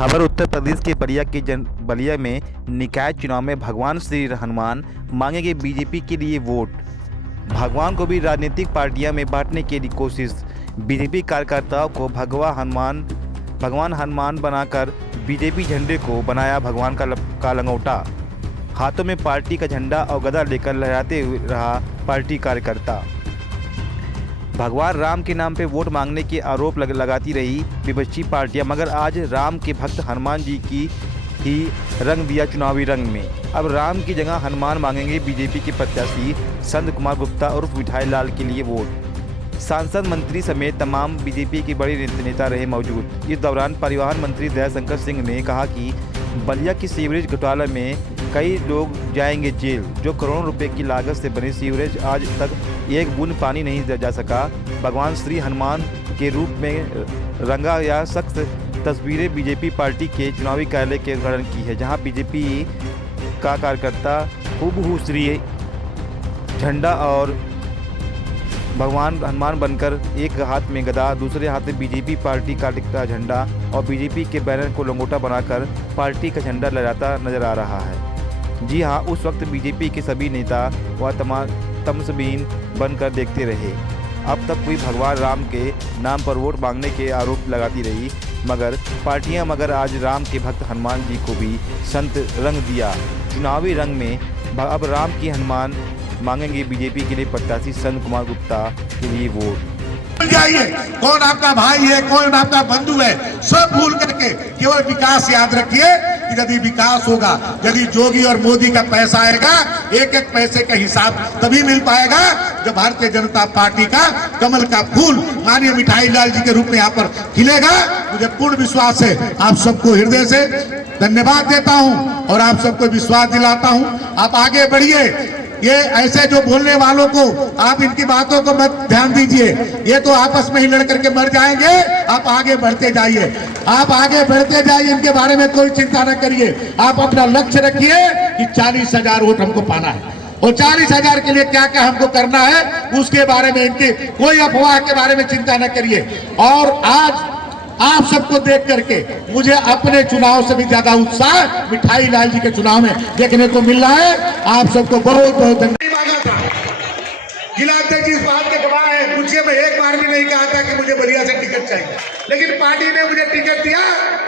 खबर उत्तर प्रदेश के बलिया में निकाय चुनाव में भगवान श्री हनुमान मांगेंगे बीजेपी के लिए वोट। भगवान को भी राजनीतिक पार्टियों में बांटने की कोशिश। बीजेपी कार्यकर्ताओं को भगवान हनुमान बनाकर बीजेपी झंडे को बनाया भगवान का लंगोटा। हाथों में पार्टी का झंडा और गदा लेकर लहराते हुए रहा पार्टी कार्यकर्ता। भगवान राम के नाम पे वोट मांगने के आरोप लगाती रही विपक्षी पार्टियां, मगर आज राम के भक्त हनुमान जी की ही रंग दिया चुनावी रंग में। अब राम की जगह हनुमान मांगेंगे बीजेपी के प्रत्याशी संत कुमार गुप्ता उर्फ मिठाई लाल के लिए वोट। सांसद, मंत्री समेत तमाम बीजेपी के बड़े नेता रहे मौजूद। इस दौरान परिवहन मंत्री दयाशंकर सिंह ने कहा कि बलिया की सीवरेज घोटाले में कई लोग जाएंगे जेल। जो करोड़ों रुपए की लागत से बने सीवरेज आज तक एक बूंद पानी नहीं जा सका। भगवान श्री हनुमान के रूप में रंगा या सख्त तस्वीरें बीजेपी पार्टी के चुनावी कार्यालय के उद्घाटन की है, जहां बीजेपी का कार्यकर्ता हूबहू श्री झंडा और भगवान हनुमान बनकर एक हाथ में गदा, दूसरे हाथ में बीजेपी पार्टी का झंडा और बीजेपी के बैनर को लंगोटा बनाकर पार्टी का झंडा लहराता नजर आ रहा है। जी हां, उस वक्त बीजेपी के सभी नेता व तमसबीन बनकर देखते रहे। अब तक कोई भगवान राम के नाम पर वोट मांगने के आरोप लगाती रही, मगर आज राम के भक्त हनुमान जी को भी संत रंग दिया चुनावी रंग में। अब राम की हनुमान मांगेंगे बीजेपी के लिए प्रत्याशी संत कुमार गुप्ता के लिए वोट। जाइए, कौन आपका भाई है, कौन आपका बंधु है, सब भूल करके केवल विकास याद रखिए कि यदि विकास होगा, यदि योगी और मोदी का पैसा आएगा, एक एक पैसे का हिसाब तभी मिल पाएगा जब भारतीय जनता पार्टी का कमल का फूल माननीय मिठाई लाल जी के रूप में यहाँ पर खिलेगा। मुझे पूर्ण विश्वास है। आप सबको हृदय से धन्यवाद देता हूँ और आप सबको विश्वास दिलाता हूँ। आप आगे बढ़िए। ये ऐसे जो बोलने वालों को आप इनकी बातों को मत ध्यान दीजिए, ये तो आपस में ही लड़ करके मर जाएंगे। आप आगे बढ़ते जाइए, आप आगे बढ़ते जाइए, इनके बारे में कोई चिंता न करिए। आप अपना लक्ष्य रखिए कि 40,000 वोट हमको पाना है और 40,000 के लिए क्या क्या हमको करना है उसके बारे में इनके कोई अफवाह के बारे में चिंता न करिए। और आज आप सबको देख करके मुझे अपने चुनाव से भी ज्यादा उत्साह मिठाई लाल जी के चुनाव में देखने को मिल रहा है। आप सबको बहुत बहुत धन्यवाद। जिला अध्यक्ष इस बात के गवाह है, मुझे मैं एक बार भी नहीं कहा था कि मुझे बलिया से टिकट चाहिए, लेकिन पार्टी ने मुझे टिकट दिया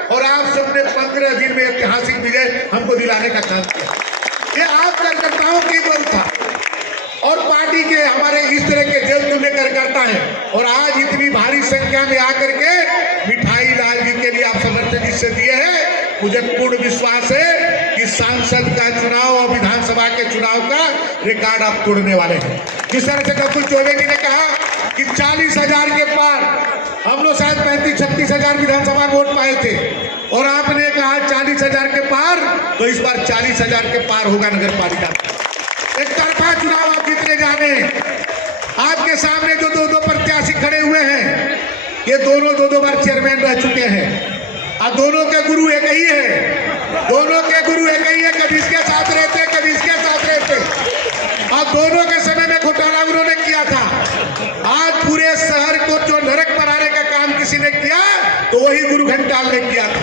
और आप सबने 15 दिन में ऐतिहासिक विजय हमको दिलाने का काम किया। ये आप कार्यकर्ताओं की बल था और पार्टी के हमारे इस तरह के दिल तुल्य कार्यकर्ता है और आज इतनी भारी संख्या में आकर के मिठाई लाल जी के लिए आप समर्थन जिससे दिए हैं, मुझे पूर्ण विश्वास है कि सांसद का चुनाव और विधानसभा के चुनाव का रिकॉर्ड आप तोड़ने वाले हैं। जिस तरह से डॉक्टर चौबे जी ने कहा कि 40,000 के पार, हम लोग शायद 35-36,000 विधानसभा वोट पाए थे और आपने कहा 40,000 के पार, तो इस बार 40,000 के पार होगा नगर पालिका। एक तरफा चुनाव आप जीतने जा रहे हैं। आपके सामने जो दो प्रत्याशी खड़े हुए हैं, ये दोनों दो बार चेयरमैन रह चुके हैं और दोनों के गुरु एक ही है। दोनों के गुरु एक ही है, कभी इसके साथ रहते, कभी इसके साथ रहते और दोनों के समय में घोटाला उन्होंने किया था। आज पूरे शहर को जो नरक बनाने का काम किसी ने किया तो वही गुरु घंटाल ने किया था।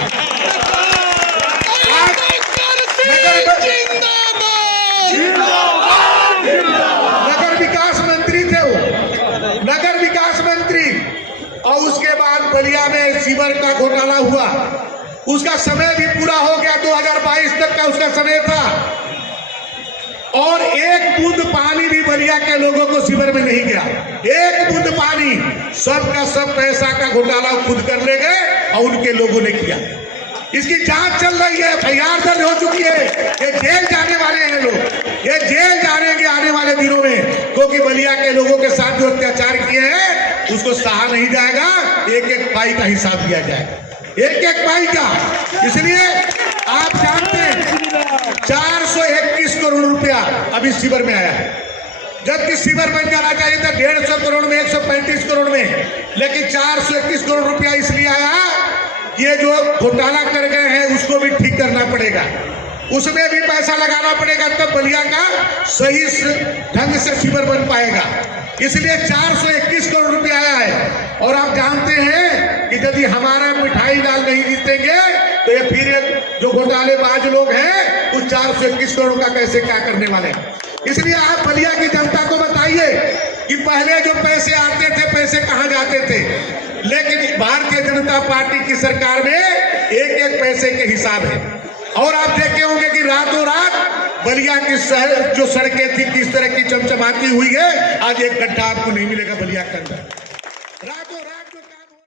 नगर विकास मंत्री थे वो, नगर विकास मंत्री, और उसके बाद बलिया में सीवर का घोटाला हुआ। उसका समय भी पूरा हो गया, 2022 तक का उसका समय था और एक बूंद पानी भी बलिया के लोगों को सीवर में नहीं गया। एक बूंद पानी, सबका सब पैसा का घोटाला खुद कर ले गए और उनके लोगों ने किया। इसकी जांच चल रही है, FIR दर्ज हो चुकी है। ये जेल जाने वाले हैं लोग, ये जेल जानेंगे आने वाले दिनों में, क्योंकि बलिया के लोगों के साथ जो अत्याचार किए हैं उसको सहा नहीं जाएगा। एक एक पाई का हिसाब दिया जाएगा, एक एक पाई का। इसलिए आप जानते हैं 421 करोड़ रुपया अभी सीवर में आया है, जबकि सीवर बन जाना चाहिए था 150 करोड़ में, 135 करोड़ में, लेकिन 421 करोड़ रुपया इसलिए आया, ये जो घोटाला कर गए हैं उसको भी ठीक करना पड़ेगा, उसमें भी पैसा लगाना पड़ेगा, तब बलिया का सही ढंग से सीवर बन पाएगा। इसलिए 421 करोड़ रुपया आया है। और आप जानते हैं कि यदि हमारा मिठाई लाल नहीं जीतेंगे तो ये फिर ये जो घोटालेबाज लोग हैं उस 421 करोड़ का कैसे क्या करने वाले हैं। इसलिए आप बलिया की जनता को बताइए कि पहले जो पैसे आते थे पैसे कहां जाते थे, लेकिन भारतीय जनता पार्टी की सरकार में एक एक पैसे के हिसाब है। और आप देखे होंगे कि रातों रात बलिया की शहर जो सड़कें थी किस तरह की चमचमाती हुई है। आज एक गड्ढा आपको नहीं मिलेगा बलिया के अंदर।